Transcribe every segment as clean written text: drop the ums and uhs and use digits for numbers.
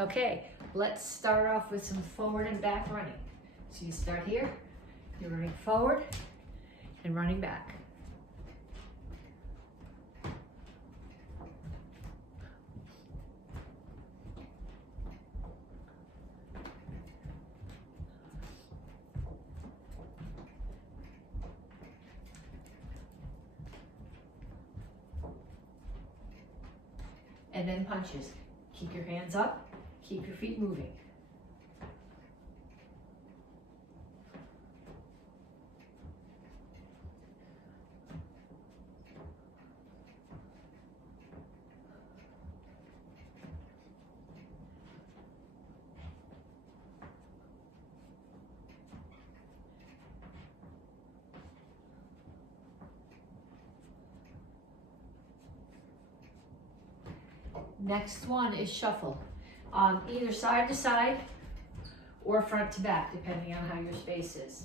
Okay, let's start off with some forward and back running. So you start here, you're running forward and running back. And then punches. Keep your hands up, keep your feet moving. Next one is shuffle. Either side to side or front to back, depending on how your space is.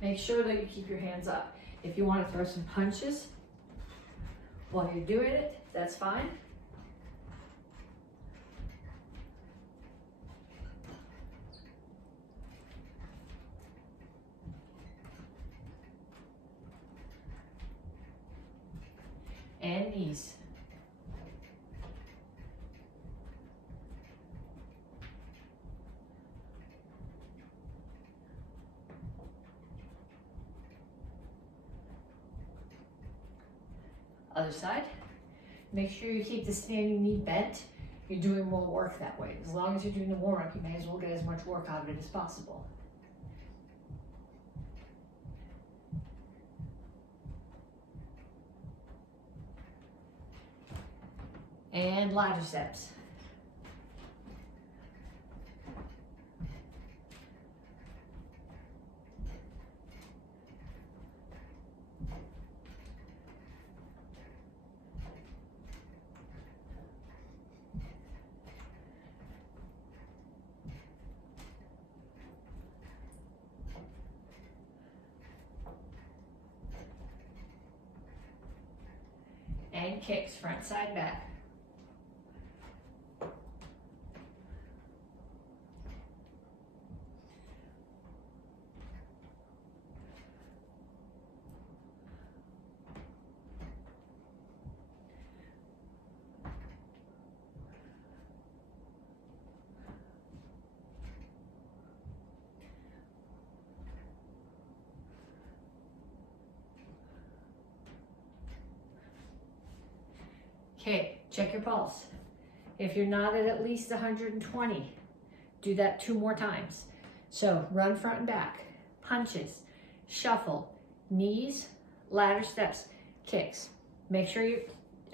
Make sure that you keep your hands up. If you want to throw some punches while you're doing it, that's fine. And knees. Other side. Make sure you keep the standing knee bent. You're doing more work that way. As long as you're doing the warm-up, you may as well get as much work out of it as possible. And ladder steps. And kicks, front, side, back. Okay, check your pulse. If you're not at least 120, do that 2 more times. So run front and back, punches, shuffle, knees, ladder steps, kicks. Make sure you,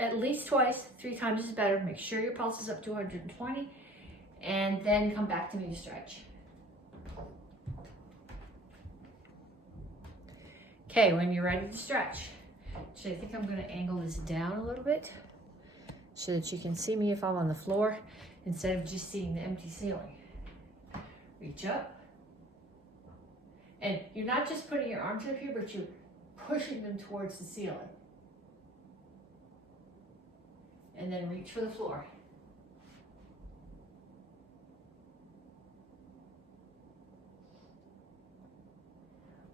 at least twice, 3 times is better. Make sure your pulse is up to 120, and then come back to me to stretch. Okay, when you're ready to stretch, so I think I'm gonna angle this down a little bit so that you can see me if I'm on the floor instead of just seeing the empty ceiling. Reach up. And you're not just putting your arms up here, but you're pushing them towards the ceiling. And then reach for the floor.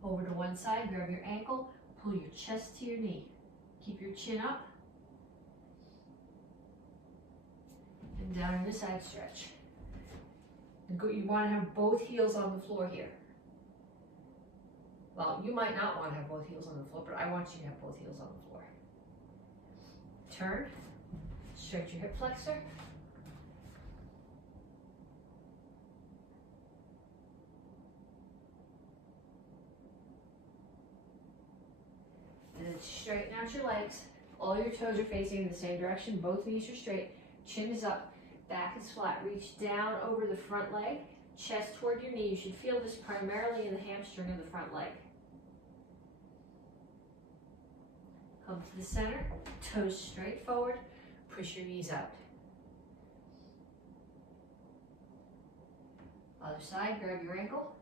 Over to one side, grab your ankle, pull your chest to your knee. Keep your chin up. And down in the side stretch. You want to have both heels on the floor here. Well, you might not want to have both heels on the floor, but I want you to have both heels on the floor. Turn, stretch your hip flexor. And then straighten out your legs. All your toes are facing in the same direction. Both knees are straight. Chin is up, back is flat. Reach down over the front leg, chest toward your knee. You should feel this primarily in the hamstring of the front leg. Come to the center, toes straight forward, push your knees out. Other side, grab your ankle.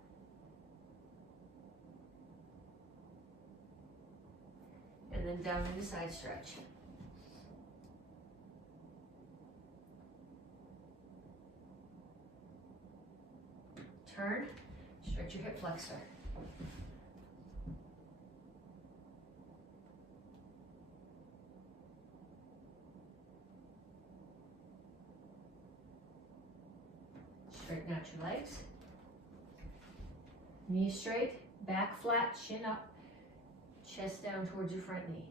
And then down into side stretch. Turn, stretch your hip flexor. Straighten out your legs. Knees straight, back flat, chin up, chest down towards your front knee.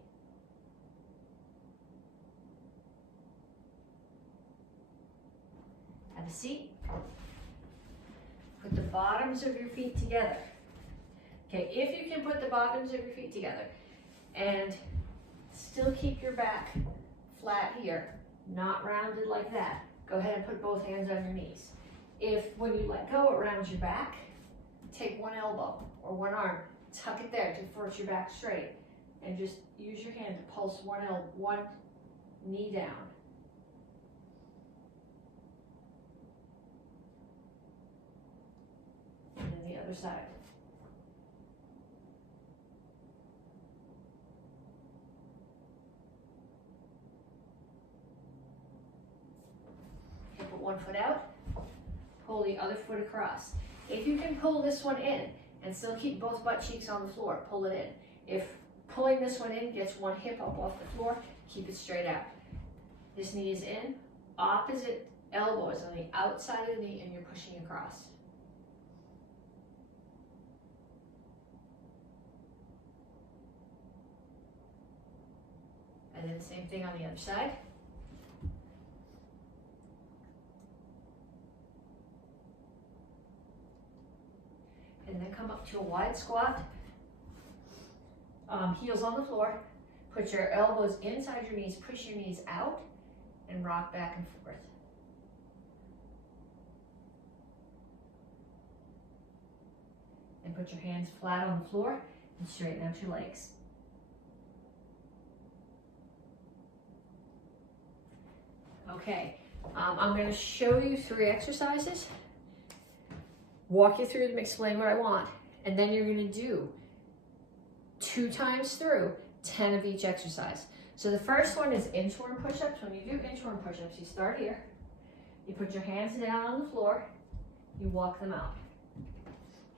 Have a seat. Put the bottoms of your feet together. Okay, if you can put the bottoms of your feet together and still keep your back flat here, not rounded like that, go ahead and put both hands on your knees. If when you let go, it rounds your back, take one elbow or one arm, tuck it there to force your back straight, and just use your hand to pulse one knee down. And then the other side. Okay, put one foot out. Pull the other foot across. If you can pull this one in and still keep both butt cheeks on the floor, pull it in. If pulling this one in gets one hip up off the floor, keep it straight out. This knee is in, opposite elbow is on the outside of the knee, and you're pushing across. And then same thing on the other side. And then come up to a wide squat, heels on the floor. Put your elbows inside your knees, push your knees out, and rock back and forth. And put your hands flat on the floor and straighten out your legs. Okay, I'm going to show you 3 exercises. Walk you through them, explain what I want, and then you're going to do 2 times through 10 of each exercise. So the first one is inchworm push-ups. When you do inchworm push-ups, you start here, you put your hands down on the floor, you walk them out.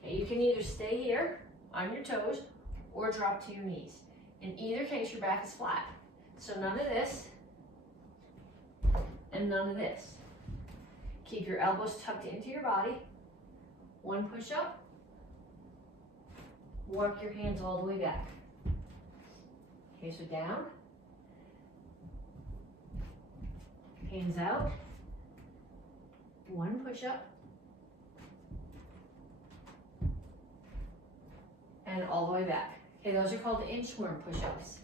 Okay, you can either stay here on your toes or drop to your knees. In either case, your back is flat. So none of this and none of this. Keep your elbows tucked into your body. 1 push up, work your hands all the way back. Okay, so down, hands out, 1 push up, and all the way back. Okay, those are called inchworm push-ups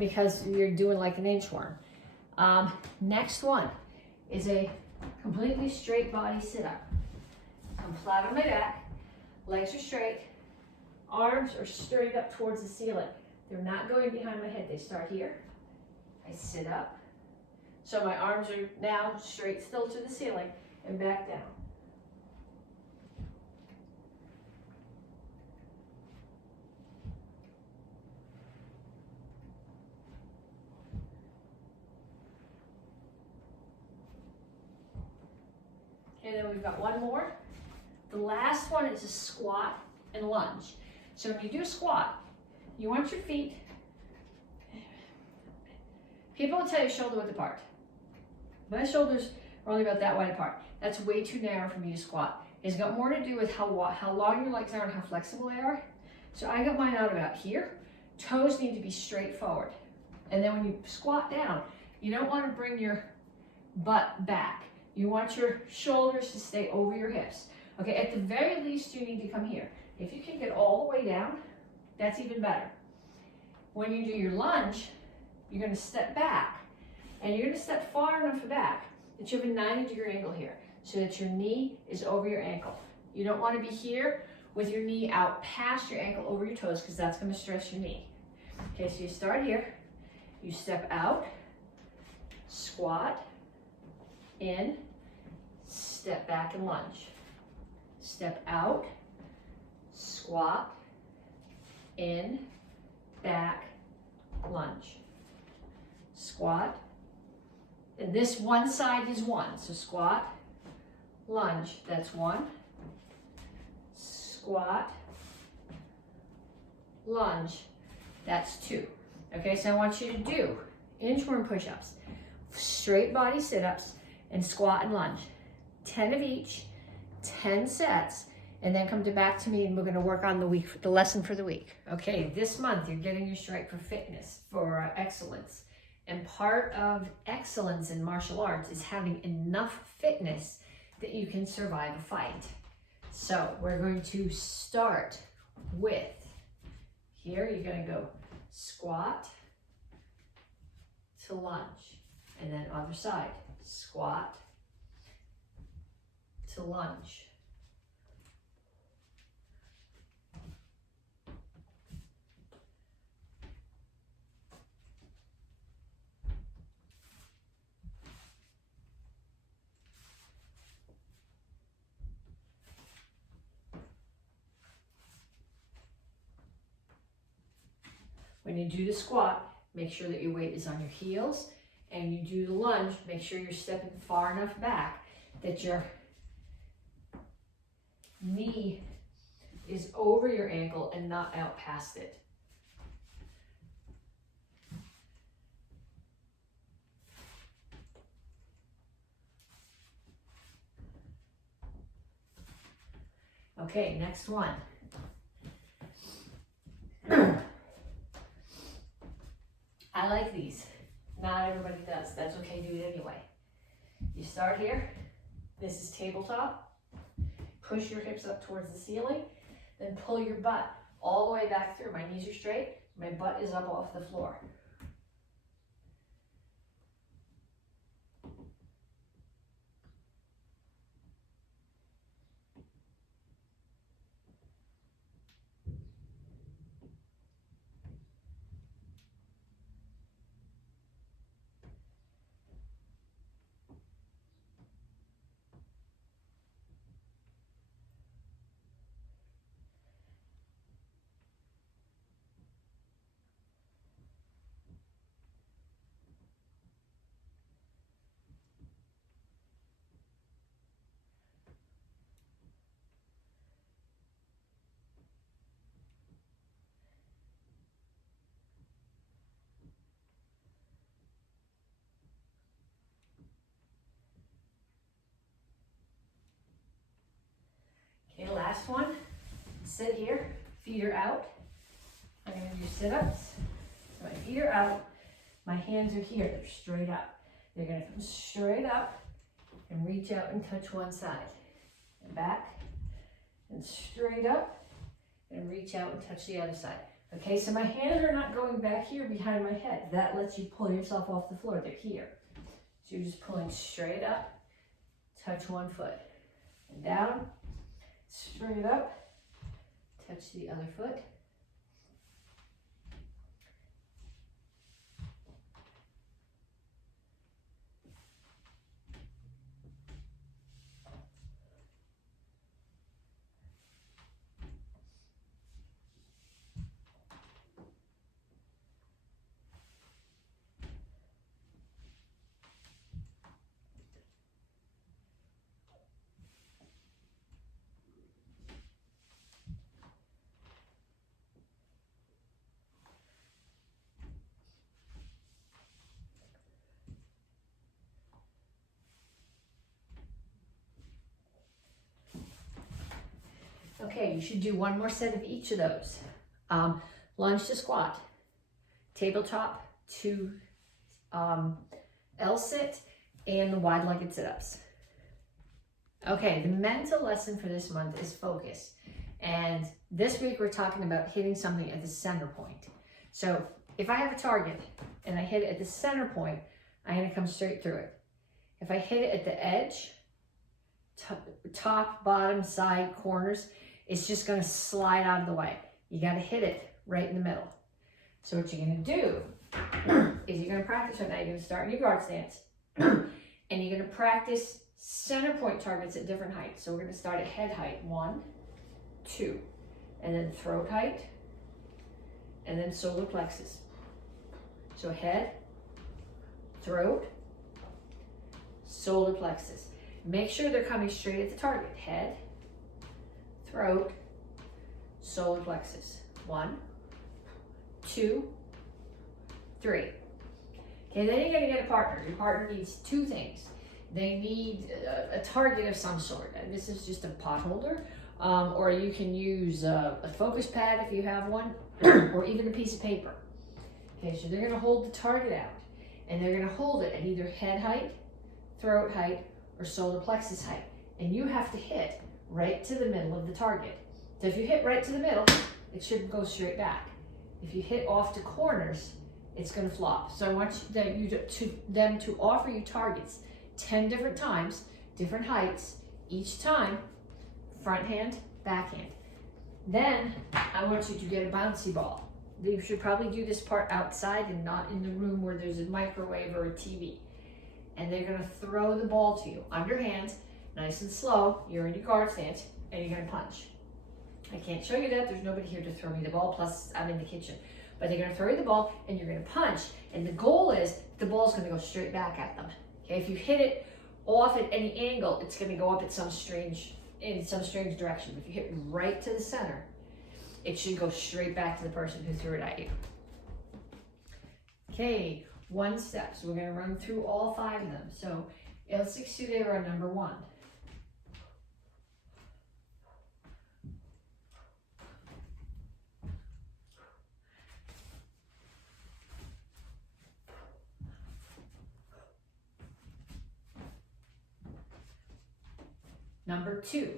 because you're doing like an inchworm. Next one is a completely straight body sit-up. I'm flat on my back, legs are straight, arms are straight up towards the ceiling. They're not going behind my head, they start here. I sit up, so my arms are now straight still to the ceiling and back down. Okay, then we've got one more. The last one is a squat and lunge. So when you do a squat, you want your feet, people will tell you shoulder width apart. My shoulders are only about that wide apart. That's way too narrow for me to squat. It's got more to do with how long your legs are and how flexible they are. So I got mine out about here. Toes need to be straight forward. And then when you squat down, you don't want to bring your butt back. You want your shoulders to stay over your hips. Okay, at the very least, you need to come here. If you can get all the way down, that's even better. When you do your lunge, you're going to step back, and you're going to step far enough back that you have a 90-degree angle here, so that your knee is over your ankle. You don't want to be here with your knee out past your ankle over your toes, because that's going to stress your knee. Okay, so you start here, you step out, squat, in, step back and lunge. Step out, squat, in, back, lunge. Squat, and this one side is 1, so squat, lunge, that's 1, squat, lunge. That's 2. Okay, so I want you to do inchworm push-ups, straight body sit-ups, and squat and lunge. 10 of each, 10 sets, and then come back to me and we're gonna work on the lesson for the week. Okay, this month you're getting your stripe for fitness, for excellence. And part of excellence in martial arts is having enough fitness that you can survive a fight. So we're going to start with, here you're gonna go squat to lunge, and then other side, squat to lunge. When you do the squat, make sure that your weight is on your heels, and you do the lunge, make sure you're stepping far enough back that your knee is over your ankle and not out past it. Okay, next one. I like these. Not everybody does. That's okay, do it anyway. You start here. This is tabletop. Push your hips up towards the ceiling. Then pull your butt all the way back through. My knees are straight. My butt is up off the floor. Okay, last one. Sit here, feet are out. I'm gonna do sit-ups. So my feet are out, my hands are here, they're straight up. They're gonna come straight up and reach out and touch one side. And back, and straight up, and reach out and touch the other side. Okay, so my hands are not going back here behind my head. That lets you pull yourself off the floor, they're here. So you're just pulling straight up, touch one foot, and down, straight up, touch the other foot. Okay, you should do one more set of each of those. Lunge to squat, tabletop to L-sit, and the wide-legged sit-ups. Okay, the mental lesson for this month is focus. And this week we're talking about hitting something at the center point. So if I have a target and I hit it at the center point, I'm gonna come straight through it. If I hit it at the edge, top, bottom, side, corners, it's just gonna slide out of the way. You gotta hit it right in the middle. So what you're gonna do is you're gonna practice right now. You're gonna start in your guard stance and you're gonna practice center point targets at different heights. So we're gonna start at head height, 1, 2, and then throat height, and then solar plexus. So head, throat, solar plexus. Make sure they're coming straight at the target. Head, throat, solar plexus. 1, 2, 3. Okay, then you're gonna get a partner. Your partner needs 2 things. They need a target of some sort. And this is just a pot holder, or you can use a focus pad if you have one, or even a piece of paper. Okay, so they're gonna hold the target out, and they're gonna hold it at either head height, throat height, or solar plexus height. And you have to hit right to the middle of the target. So if you hit right to the middle, it should go straight back. If you hit off to corners, it's going to flop. So I want them to offer you targets 10 different times, different heights, each time, front hand, back hand. Then I want you to get a bouncy ball. You should probably do this part outside and not in the room where there's a microwave or a TV. And they're going to throw the ball to you, underhand, nice and slow. You're in your guard stance, and you're going to punch. I can't show you that. There's nobody here to throw me the ball, plus I'm in the kitchen. But they're going to throw you the ball, and you're going to punch. And the goal is the ball's going to go straight back at them. Okay, if you hit it off at any angle, it's going to go up at some strange direction. If you hit right to the center, it should go straight back to the person who threw it at you. Okay, 1 step. So we're going to run through all 5 of them. So let's exude on number 1. Number 2.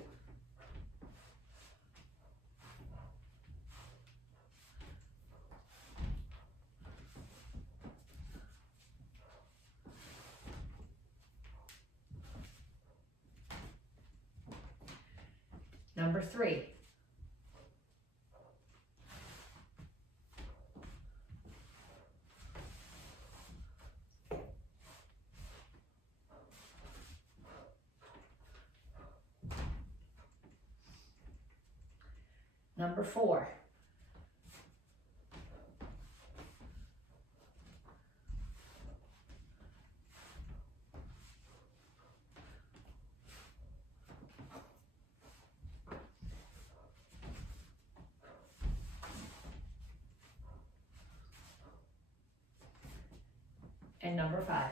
Number 3. Number 4. And number 5.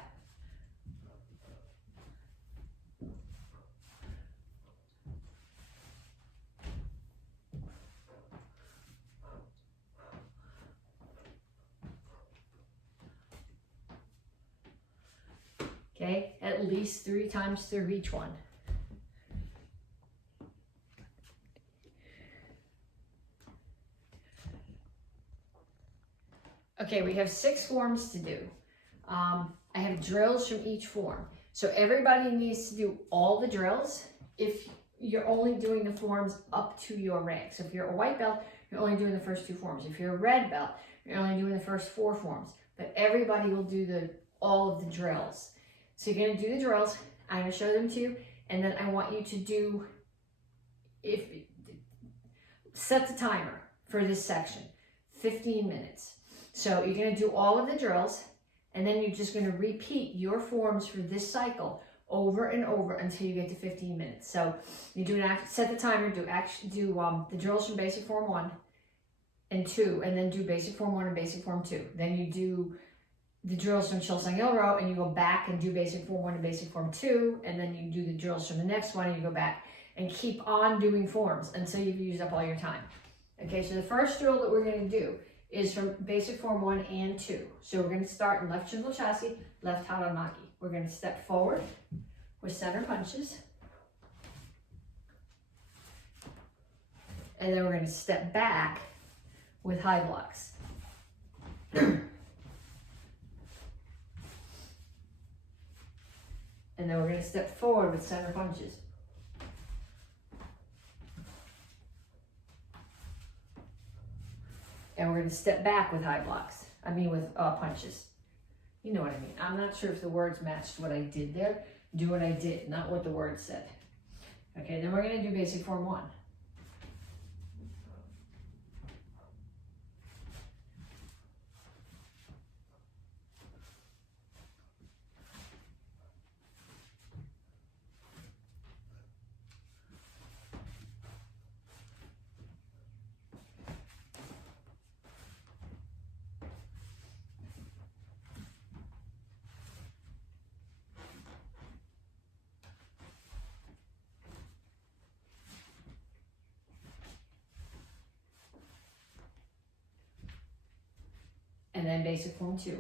Okay, at least 3 times through each one. Okay, we have 6 forms to do. I have drills from each form. So everybody needs to do all the drills if you're only doing the forms up to your rank. So if you're a white belt, you're only doing the first 2 forms. If you're a red belt, you're only doing the first 4 forms. But everybody will do all of the drills. So you're going to do the drills. I'm going to show them to you. And then I want you to do, set the timer for this section, 15 minutes. So you're going to do all of the drills. And then you're just going to repeat your forms for this cycle over and over until you get to 15 minutes. So you do set the timer, do the drills from basic form 1 and 2, and then do basic form 1 and basic form 2. Then you do the drills from Chilsung Ilro, and you go back and do basic form 1 and basic form 2, and then you do the drills from the next one, and you go back and keep on doing forms until you've used up all your time. Okay, so the first drill that we're going to do is from basic form 1 and 2. So we're going to start in left shingle chassis, left haramaki. We're going to step forward with center punches. And then we're going to step back with high blocks. And then we're going to step forward with center punches. And we're going to step back with high blocks. With punches. You know what I mean. I'm not sure if the words matched what I did there. Do what I did, not what the words said. Okay, then we're going to do basic form 1. then basic form 2.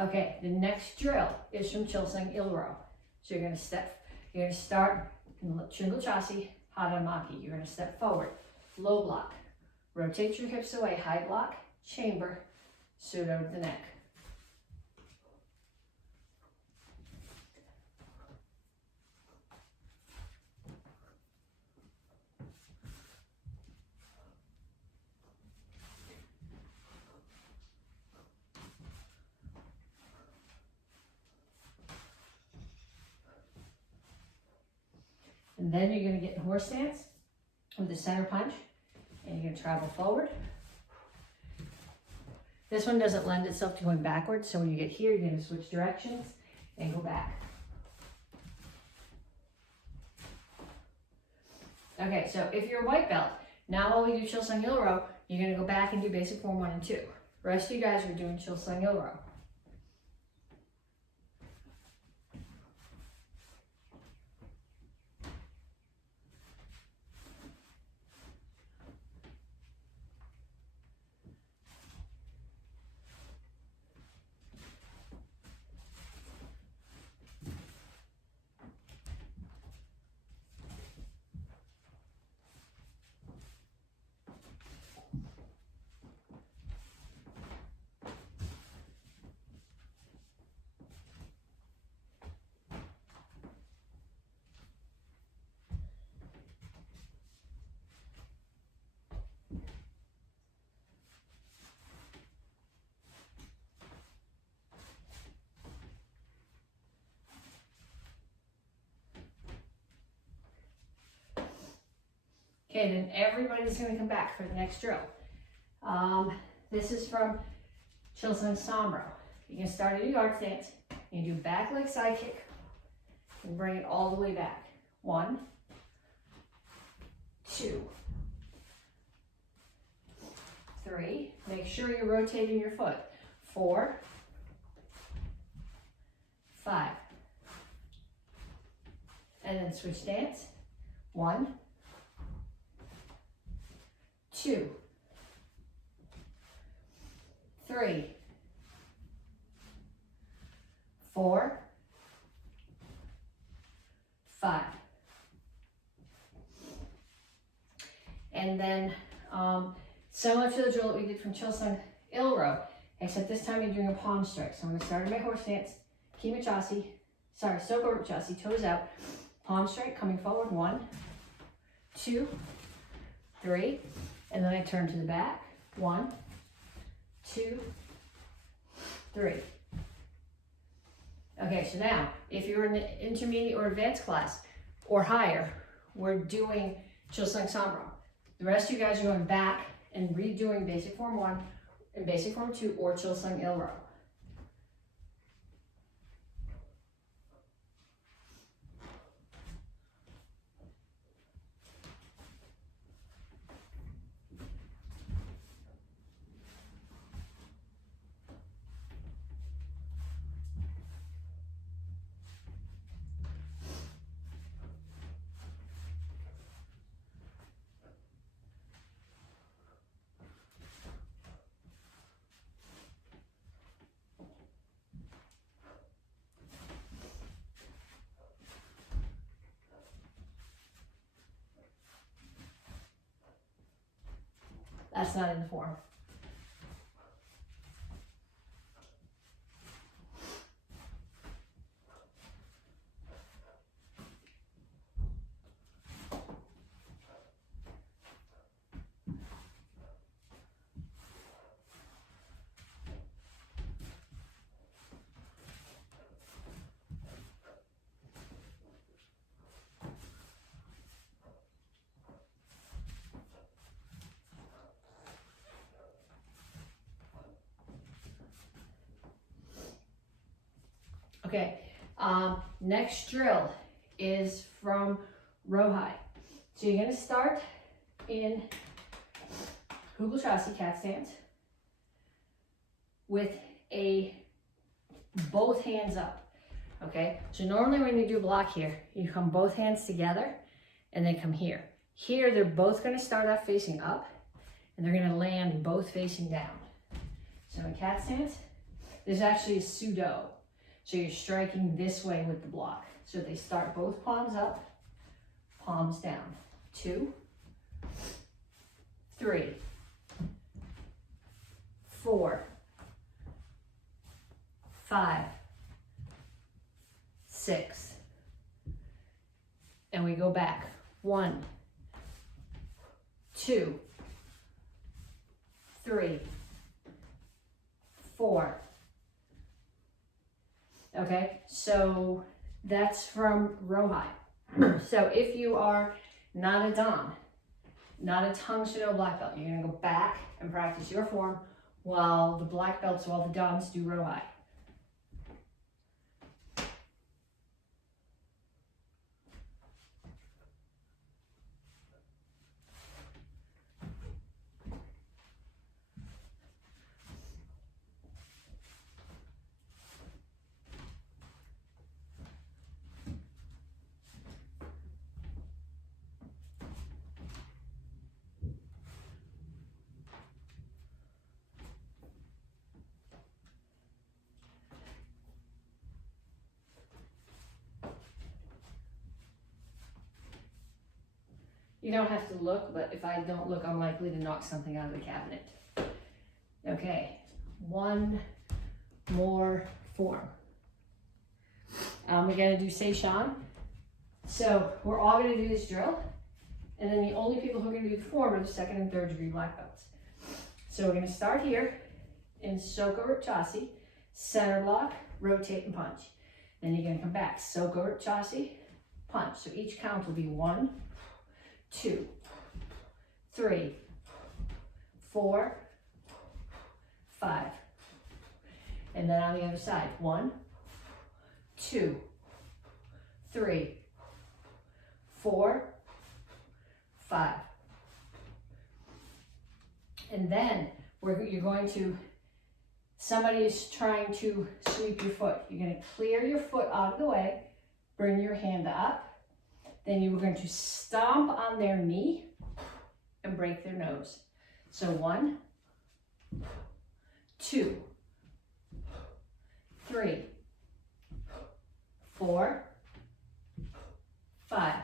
Okay, the next drill is from Chilsung Il-Row. So you're gonna start in Tringle Chassis, Hada Maki. You're gonna step forward, low block, rotate your hips away, high block, chamber, pseudo to the neck. And then you're going to get in horse stance with the center punch, and you're going to travel forward. This one doesn't lend itself to going backwards, so when you get here, you're going to switch directions and go back. Okay, so if you're a white belt, now while we do Chilsung Il-Row, you're going to go back and do basic form 1 and 2. The rest of you guys are doing Chilsung Il-Row. Okay, then everybody's going to come back for the next drill. This is from Chilsung Samro. You can start at a yard stance. You do back leg side kick and bring it all the way back. 1, 2, 3. Make sure you're rotating your foot. 4, 5. And then switch stance. 1, 2, 3, 4, 5. And then similar to the drill that we did from Chilsung Il-Row, except this time you're doing a palm strike. So I'm going to start in my horse stance, Soko Chassis, toes out, palm strike, coming forward, 1, 2, 3, and then I turn to the back, 1, 2, 3. Okay, so now, if you're in the intermediate or advanced class, or higher, we're doing Chilsung Samro. The rest of you guys are going back and redoing basic form 1 and basic form 2 or Chilsung Il-Row. That's not in the form. Okay, next drill is from row high. So you're gonna start in Google Chassis cat stance with both hands up. Okay, so normally when you do a block here, you come both hands together and then come here. Here, they're both gonna start off facing up and they're gonna land both facing down. So in cat stance, there's actually a pseudo. So you're striking this way with the block. So they start both palms up, palms down. 2, 3, 4, 5, 6. And we go back. 1, 2, 3, 4. Okay, so that's from row high. So if you are not a Dom, not a Tang Soo black belt, you're gonna go back and practice your form while the black belts, while the Doms do row high. You don't have to look, but if I don't look, I'm likely to knock something out of the cabinet. Okay, one more form. We're gonna do Seishan. So we're all gonna do this drill, and then the only people who are gonna do the form are the 2nd and 3rd degree black belts. So we're gonna start here in Soko Chassis, center block, rotate and punch. Then you're gonna come back, Soko Chassis, punch. So each count will be 1, 2, 3, 4, 5. And then on the other side, 1, 2, 3, 4, 5. And then you're going to, somebody is trying to sweep your foot. You're going to clear your foot out of the way, bring your hand up. Then you were going to stomp on their knee and break their nose. So 1, 2, 3, 4, 5.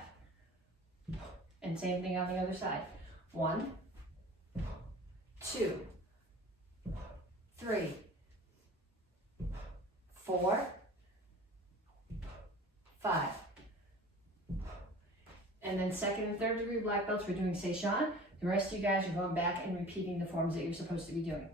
And same thing on the other side. 1, 2, 3, 4, 5. And then 2nd and 3rd degree black belts, we're doing Seishan. The rest of you guys are going back and repeating the forms that you're supposed to be doing.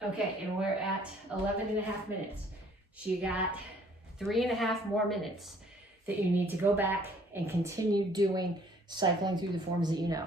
Okay, and we're at 11.5 minutes. So you got 3.5 more minutes that you need to go back and continue doing, cycling through the forms that you know.